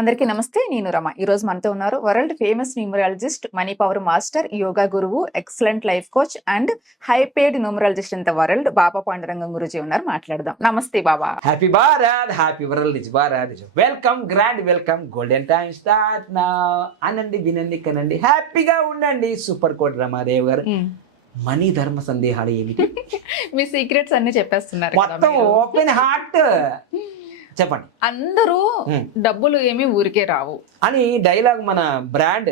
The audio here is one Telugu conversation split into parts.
అందరికీ నమస్తే. నేను రమ. ఈరోజు మనతో ఉన్నారు world famous numerologist, money power master, yoga గురువు, excellent life coach and high paid numerologist in the world Baba Pandurangam Guruji ఉన్నారు. మాట్లాడదాం. నమస్తే Baba. Happy Bharat, happy world rich Bharat. Welcome, grand welcome. Golden time start now. అనండి, వినండి, కనండి, హ్యాపీగా ఉండండి. సూపర్ కోట్ రమాదేవ్ గారు. మనీ ధర్మ సందేహాలు ఏమిటి? మీ సీక్రెట్స్ అన్ని చెప్పేస్తున్నారు కదా మొత్తం మీరు. ఓపెన్ హార్ట్ చెప్పండి. అందరూ డబ్బులు ఏమీ ఊరికే రావు అని డైలాగ్ మన బ్రాండ్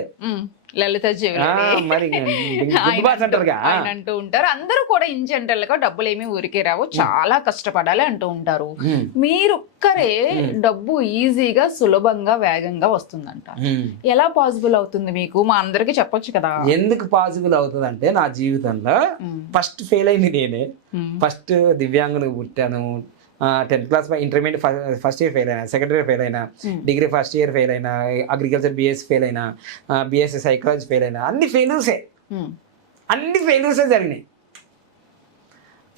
లలిత జ్యువెలరీ మరి గుడ్ బాస్ అంటారుగా. ఆయన అంటూ ఉంటారు. అందరూ కూడా ఇన్ జనరల్ గా డబ్బులు ఏమీ ఊరికే రావు, చాలా కష్టపడాలి అంటూ ఉంటారు. మీరు ఒక్కరే డబ్బు ఈజీగా, సులభంగా, వేగంగా వస్తుందంట. ఎలా పాసిబుల్ అవుతుంది మీకు? మా అందరికి చెప్పొచ్చు కదా. ఎందుకు పాసిబుల్ అవుతుంది అంటే, నా జీవితంలో ఫస్ట్ ఫెయిల్ అయింది నేనే. ఫస్ట్ దివ్యాంగులు పుట్టాను. 10th class intermediate first year fail అయినా, సెకండ్ ఇయర్ ఫెయిల్ అయినా, డిగ్రీ ఫస్ట్ ఇయర్ ఫెయిల్ అయినా, అగ్రికల్చర్ బిఎస్సి ఫెయిల్ అయినా, బిఎస్సి సైకాలజీ ఫెయిల్ అయినా, అన్ని ఫెయిల్యూర్సే జరిగినాయి.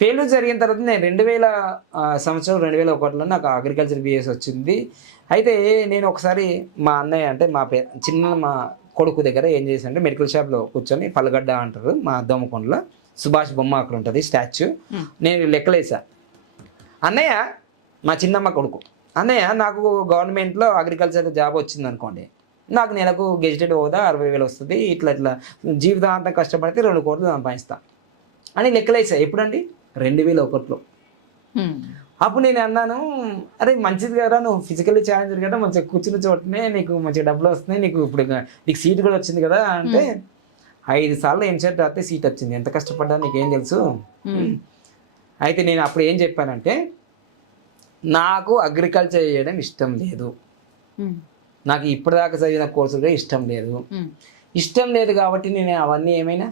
ఫెయిల్యూర్ జరిగిన తర్వాత నేను 2000 సంవత్సరం 2001లో నాకు అగ్రికల్చర్ బిఎస్సి వచ్చింది. అయితే నేను ఒకసారి మా అన్నయ్య అంటే మా కొడుకు దగ్గర ఏం చేశానంటే, మెడికల్ షాప్లో కూర్చొని పల్లగడ్డ అంటారు మా దోమకొండలో, సుభాష్ బొమ్మ అక్కడ ఉంటుంది స్టాచ్యూ. నేను లెక్కలేసా, అన్నయ్య మా చిన్నమ్మ కొడుకు, అన్నయ్య నాకు గవర్నమెంట్లో అగ్రికల్చర్ జాబ్ వచ్చింది అనుకోండి, నాకు నెలకు గెజిటెడ్ హోదా 60,000 వస్తుంది, ఇట్లా జీవితాంతం కష్టపడితే 2 కోట్లు సంపాదిస్తా అని లెక్కలేసా. ఎప్పుడండి? 2001లో. అప్పుడు నేను అన్నాను, అరే మంచిది కదా, నువ్వు ఫిజికల్లీ ఛాలెంజ్ కదా, మంచిగా కూర్చున్న చోటనే నీకు మంచిగా డబ్బులు వస్తున్నాయి, ఇప్పుడు నీకు సీట్ కూడా వచ్చింది కదా అంటే, 5 సార్లు ఎంసెట్ రాస్తే సీట్ వచ్చింది, ఎంత కష్టపడ్డా నీకేం తెలుసు. అయితే నేను అప్పుడు ఏం చెప్పానంటే, నాకు అగ్రికల్చర్ చేయడం ఇష్టం లేదు, నాకు ఇప్పటిదాకా చదివిన కోర్సులు ఇష్టం లేదు కాబట్టి నేను అవన్నీ ఏమైనా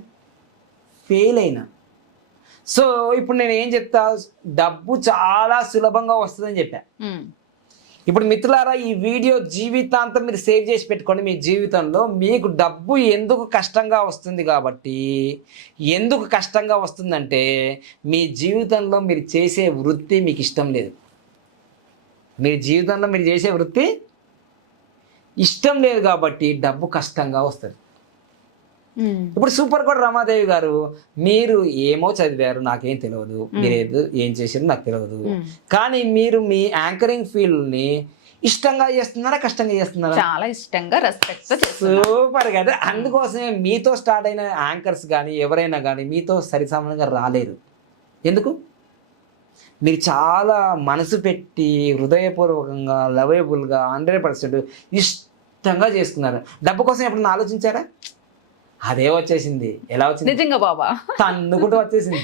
ఫెయిల్ అయినా. సో ఇప్పుడు నేను ఏం చెప్తా, డబ్బు చాలా సులభంగా వస్తుందని చెప్పా. ఇప్పుడు మిత్రులారా, ఈ వీడియో జీవితాంతం మీరు సేవ్ చేసి పెట్టుకోండి. మీ జీవితంలో మీకు డబ్బు ఎందుకు కష్టంగా వస్తుంది కాబట్టి, ఎందుకు కష్టంగా వస్తుందంటే, మీ జీవితంలో మీరు చేసే వృత్తి మీకు ఇష్టం లేదు. మీ జీవితంలో మీరు చేసే వృత్తి ఇష్టం లేదు కాబట్టి డబ్బు కష్టంగా వస్తుంది. ఇప్పుడు సూపర్ కోట్ రమాదేవి గారు, మీరు ఏమో చదివారు, నాకేం తెలియదు, మీరు ఏం చేసారు నాకు తెలియదు, కానీ మీరు మీ యాంకరింగ్ ఫీల్డ్ ని ఇష్టంగా చేస్తున్నారా, కష్టంగా చేస్తున్నారా? చాలా ఇష్టంగా, రెస్పెక్ట్. సూపర్ కదా. అందుకోసమే మీతో స్టార్ట్ అయిన యాంకర్స్ కానీ ఎవరైనా కానీ మీతో సరిసమానంగా రాలేరు. ఎందుకు? మీరు చాలా మనసు పెట్టి, హృదయపూర్వకంగా, లవయబుల్గా 100% ఇష్టంగా చేసుకున్నారు. డబ్బు కోసం ఎప్పుడన్నా ఆలోచించారా? అదే వచ్చేసింది. ఎలా వచ్చింది? నిజంగా బాబా, తన్నుకుంటూ వచ్చేసింది.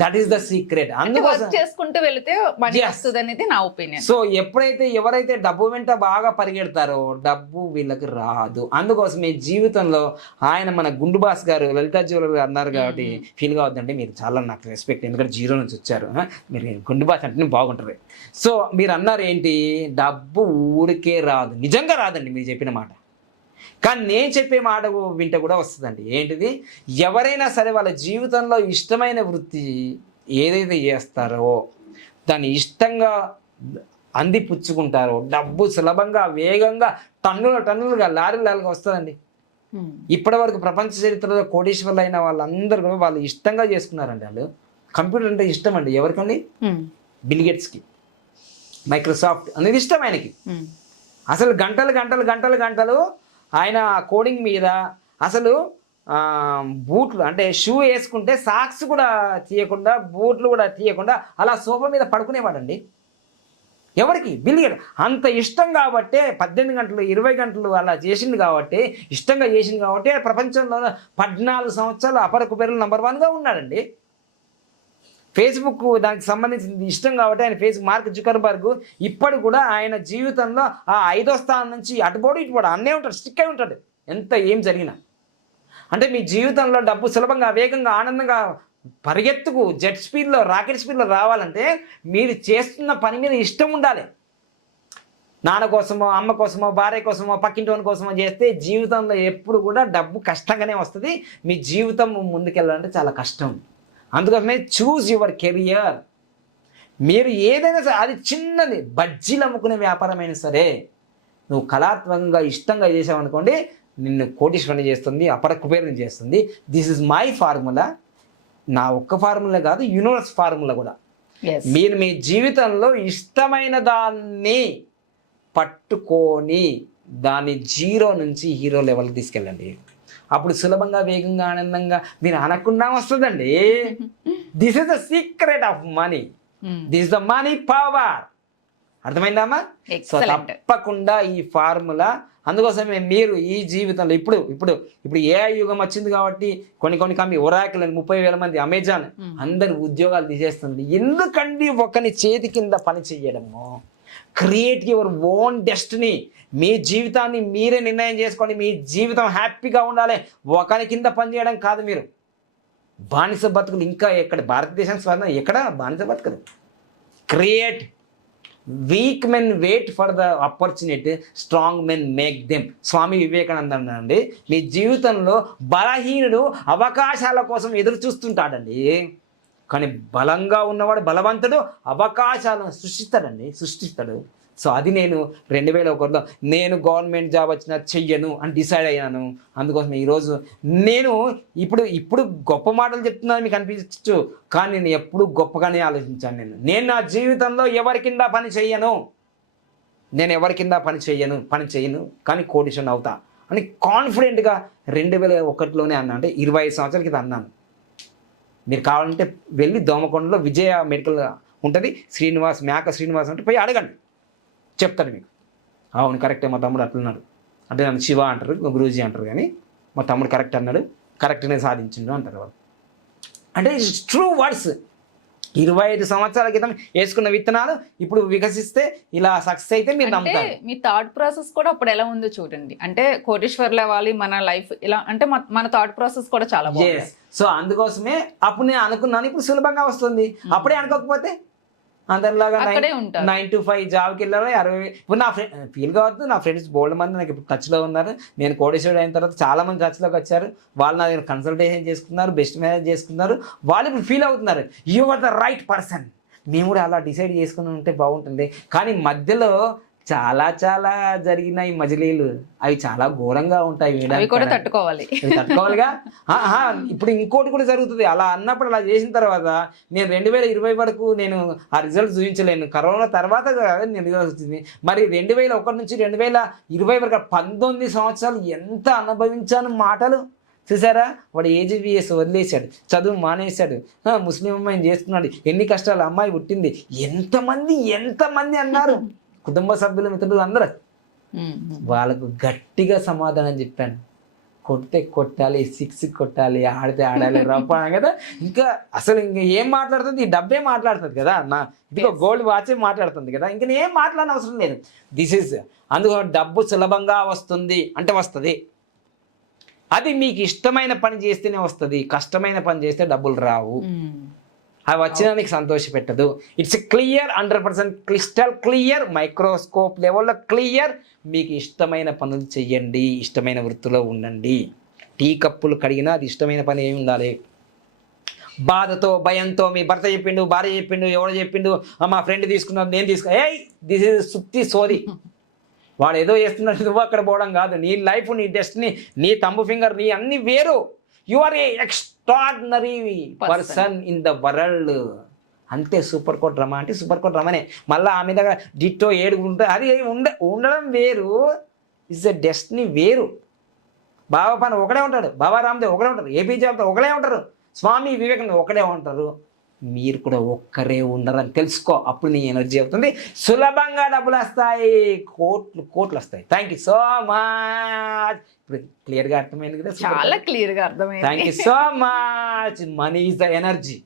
That is the secret. అందుకోసం చేసుకుంటూ వెళితే మనీ వస్తుంది అనేది నా ఒపీనియన్. సో ఎవరైతే డబ్బు వెంట బాగా పరిగెడతారో డబ్బు వీళ్ళకి రాదు. అందుకోసం మీ జీవితంలో ఆయన మన గుండు బాస్ గారు, లలిత జ్యువెలరీ అన్నారు కాబట్టి ఫీల్ కావద్దండి, మీరు చాలా నాకు రెస్పెక్ట్, ఎందుకంటే 0 నుంచి వచ్చారు. మీరు గుండు బాస్ అంటే బాగుంటుంది. సో మీరు అన్నారు ఏంటి, డబ్బు ఊరికే రాదు. నిజంగా రాదండి మీరు చెప్పిన మాట. కానీ నేను చెప్పే మాట వింటే కూడా వస్తుందండి. ఏంటిది? ఎవరైనా సరే వాళ్ళ జీవితంలో ఇష్టమైన వృత్తి ఏదైతే చేస్తారో దాన్ని ఇష్టంగా అందిపుచ్చుకుంటారో డబ్బు సులభంగా, వేగంగా, టన్నులుగా, లారీలుగా వస్తుందండి. ఇప్పటి వరకు ప్రపంచ చరిత్రలో కోటీశ్వర్లు అయిన వాళ్ళందరూ కూడా వాళ్ళు ఇష్టంగా చేసుకున్నారండి. వాళ్ళు కంప్యూటర్ అంటే ఇష్టం అండి. ఎవరికండి? బిల్ గేట్స్కి, మైక్రోసాఫ్ట్ అనేది ఇష్టం ఆయనకి. అసలు గంటలు ఆయన కోడింగ్ మీద, అసలు బూట్లు అంటే షూ వేసుకుంటే సాక్స్ కూడా తీయకుండా, బూట్లు కూడా తీయకుండా అలా సోఫా మీద పడుకునేవాడండి. ఎవరికి? Bill gates. అంత ఇష్టం కాబట్టే 18 గంటలు 20 గంటలు అలా ఇష్టంగా చేసింది కాబట్టి ప్రపంచంలో 14 సంవత్సరాలు అపర కుబేరులు నంబర్ 1గా ఉన్నాడండి. ఫేస్బుక్ దానికి సంబంధించింది ఇష్టం కాబట్టి ఆయన మార్క్ జుకర్బర్గ్ ఇప్పటి కూడా ఆయన జీవితంలో ఆ 5వ స్థానం నుంచి అటుబోడు ఇటుబోడు అన్నే ఉంటాడు, స్టిక్ అయి ఉంటాడు ఎంత ఏం జరిగినా. అంటే మీ జీవితంలో డబ్బు సులభంగా, వేగంగా, ఆనందంగా, పరిగెత్తుకు జెట్ స్పీడ్లో, రాకెట్ స్పీడ్లో రావాలంటే మీరు చేస్తున్న పని మీద ఇష్టం ఉండాలి. నాన్న కోసమో, అమ్మ కోసమో, భార్య కోసమో, పక్కింటి కోసమో చేస్తే జీవితంలో ఎప్పుడు కూడా డబ్బు కష్టంగానే వస్తుంది. మీ జీవితం ముందుకెళ్ళాలంటే చాలా కష్టం. అందుకోసమే చూజ్ యువర్ కెరియర్. మీరు ఏదైనా సరే, అది చిన్నది బజ్జీలు అమ్ముకునే వ్యాపారమైనా సరే, నువ్వు కళాత్మకంగా ఇష్టంగా చేసావు అనుకోండి, నిన్ను కోటీశ్వరుని చేస్తుంది, అపర కుబేరుని చేస్తుంది. This is my formula. నా ఒక్క ఫార్ములా కాదు, యూనివర్స్ ఫార్ములా కూడా. Yes. మీరు మీ జీవితంలో ఇష్టమైన దాన్ని పట్టుకొని దాన్ని 0 నుంచి హీరో లెవెల్కి తీసుకెళ్ళండి. అప్పుడు సులభంగా, వేగంగా, ఆనందంగా మీరు అనకుండా వస్తుందండి. This is the secret of money. This is the money power. అర్థమైందమ్మా? So Excellent. తప్పకుండా ఈ ఫార్ములా, అందుకోసమే మీరు ఈ జీవితంలో ఇప్పుడు ఏఐ యుగం వచ్చింది కాబట్టి కొన్ని కంపెనీ ఒరాకిల్ అని 30,000 మంది, అమెజాన్ అందరు ఉద్యోగాలు తీసేస్తుంది. ఎందుకండి ఒకని చేతి కింద పని చెయ్యడము? Create your own destiny. మీ జీవితాన్ని మీరే నిర్ణయం చేసుకోండి. మీ జీవితం హ్యాపీగా ఉండాలి, ఒకరి కింద పని చేయడం కాదు. మీరు బానిస బతుకులు ఇంకా ఎక్కడ? భారతదేశం స్వాతంత్రం ఎక్కడ బానిస బతుకులు? Create. Weak men wait for the opportunity, strong men make them. Swami Vivekananda అండి, మీ జీవితంలో బలహీనుడు అవకాశాల కోసం ఎదురు చూస్తుంటాడండి, కానీ బలంగా ఉన్నవాడు, బలవంతుడు అవకాశాలను సృష్టిస్తాడు. సో అది నేను 2001లో నేను గవర్నమెంట్ జాబ్ వచ్చినా చెయ్యను అని డిసైడ్ అయ్యాను. అందుకోసం ఈరోజు నేను ఇప్పుడు గొప్ప మాటలు చెప్తున్నాను మీకు అనిపించచ్చు, కానీ నేను ఎప్పుడు గొప్పగానే ఆలోచించాను. నేను నా జీవితంలో ఎవరి కింద పని చెయ్యను, పని చేయను, కానీ కోటీశ్వరుని అవుతా అని కాన్ఫిడెంట్గా 2001లోనే అన్నా. అంటే 25 సంవత్సరాల క్రితం అన్నాను. మీరు కావాలంటే వెళ్ళి దోమకొండలో విజయ మెడికల్ ఉంటుంది, మేక శ్రీనివాస్ అంటే పోయి అడగండి, చెప్తాడు మీకు. అవును కరెక్టే, మా తమ్ముడు అట్లున్నాడు అంటే, నన్ను శివ అంటారు, గురూజీ అంటారు, కానీ మా తమ్ముడు కరెక్ట్ అన్నాడు, కరెక్ట్నే సాధించిండు అంటారు వాళ్ళు. అంటే ఇట్స్ ట్రూ వర్డ్స్. 25 సంవత్సరాల క్రితం వేసుకున్న విత్తనాలు ఇప్పుడు వికసిస్తే ఇలా సక్సెస్ అయితే మీరు నమ్ముతారు. మీ థాట్ ప్రాసెస్ కూడా అప్పుడు ఎలా ఉందో చూడండి. అంటే కోటీశ్వర్లు అవ్వాలి మన లైఫ్ ఇలా అంటే మన థాట్ ప్రాసెస్ కూడా చాలా బాగుంది. సో అందుకోసమే అప్పుడు నేను అనుకున్నాను, ఇప్పుడు సులభంగా వస్తుంది. అప్పుడే అనుకోకపోతే అందరిలాగా 9 to 5 జాబ్కి వెళ్ళాలి. 60 ఇప్పుడు నా ఫీల్ కావద్దు, నా ఫ్రెండ్స్ బోల్డ్ మంది నాకు ఇప్పుడు టచ్లో ఉన్నారు. నేను కోటేశ్వరుడు అయిన తర్వాత చాలా మంది టచ్లోకి వచ్చారు. వాళ్ళు నా దగ్గర కన్సల్టేషన్ చేసుకున్నారు, బెస్ట్ మ్యారేజ్ చేసుకున్నారు. వాళ్ళు ఇప్పుడు ఫీల్ అవుతున్నారు, you are the right person. మేము కూడా అలా డిసైడ్ చేసుకుని ఉంటే బాగుంటుంది. కానీ మధ్యలో చాలా జరిగినాయి మజిలీలు, అవి చాలా ఘోరంగా ఉంటాయి. తట్టుకోవాలిగా. ఇప్పుడు ఇంకోటి కూడా జరుగుతుంది. అలా అన్నప్పుడు అలా చేసిన తర్వాత నేను 2020 వరకు నేను ఆ రిజల్ట్ చూపించలేను. కరోనా తర్వాత నేను రిజల్ట్ వచ్చింది. మరి 2001 నుంచి 2020 వరకు 19 సంవత్సరాలు ఎంత అనుభవించాను మాటలు. చూసారా, వాడు ఏజీబీఎస్ వదిలేశాడు, చదువు మానేశాడు, ముస్లిం అమ్మాయిని చేసుకున్నాడు, ఎన్ని కష్టాలు, అమ్మాయి పుట్టింది. ఎంతమంది అన్నారు, కుటుంబ సభ్యులు, మిత్రులు అందరూ. వాళ్ళకు గట్టిగా సమాధానం చెప్పాను, కొడితే కొట్టాలి, 6 కొట్టాలి, ఆడితే ఆడాలి, రప్పాను కదా. ఇంకా అసలు ఏం మాట్లాడుతుంది, ఈ డబ్బే మాట్లాడుతుంది కదా, ఇదిగో గోల్డ్ వాచే మాట్లాడుతుంది కదా, ఇంకా ఏం మాట్లాడిన అవసరం లేదు. దిస్ ఈజ్ అందుకో డబ్బు సులభంగా వస్తుంది అంటే వస్తుంది. అది మీకు ఇష్టమైన పని చేస్తేనే వస్తుంది, కష్టమైన పని చేస్తే డబ్బులు రావు. అవి వచ్చినా నీకు సంతోష పెట్టదు. It's clear, 100% crystal clear, microscope లెవెల్లో క్లియర్. మీకు ఇష్టమైన పనులు చెయ్యండి, ఇష్టమైన వృత్తిలో ఉండండి. టీ కప్పులు కడిగినా అది ఇష్టమైన పని ఏమి ఉండాలి. బాధతో, భయంతో మీ భర్త చెప్పిండు, భార్య చెప్పిండు, ఎవడో చెప్పిండు, మా ఫ్రెండ్ తీసుకున్నాడు, నేను దిస్ ఇస్ సుత్తి సోది. వాడు ఏదో చేస్తున్నాడు, నువ్వు అక్కడ పోవడం కాదు. నీ లైఫ్, నీ డెస్టినీ, నీ థంబ్ ఫింగర్, నీ అన్ని వేరు. You are a extraordinary person in the world. అంతే. సూపర్ కోట్ రమ అంటే సూపర్ కోట్ రమనే. మళ్ళీ ఆమె దగ్గర డిట్టో 7 ఉంటుంది, అది ఉండడం వేరు. ఇస్ ఎ డెస్టినీ వేరు. బాబా పని ఒకడే ఉంటాడు, బాబా రామ్దేవ్ ఒకడే ఉంటారు, ఏపీజే అబ్దుల్ ఒకడే ఉంటారు, స్వామి వివేకానంద ఒకడే ఉంటారు. మీరు కూడా ఒక్కరే ఉండరని తెలుసుకో. అప్పుడు నీ ఎనర్జీ అవుతుంది, సులభంగా డబ్బులు వస్తాయి, కోట్లు వస్తాయి. Thank you so much. ఇప్పుడు క్లియర్గా అర్థమైంది కదా? చాలా క్లియర్గా అర్థమైంది. Thank you so much. Money is the energy.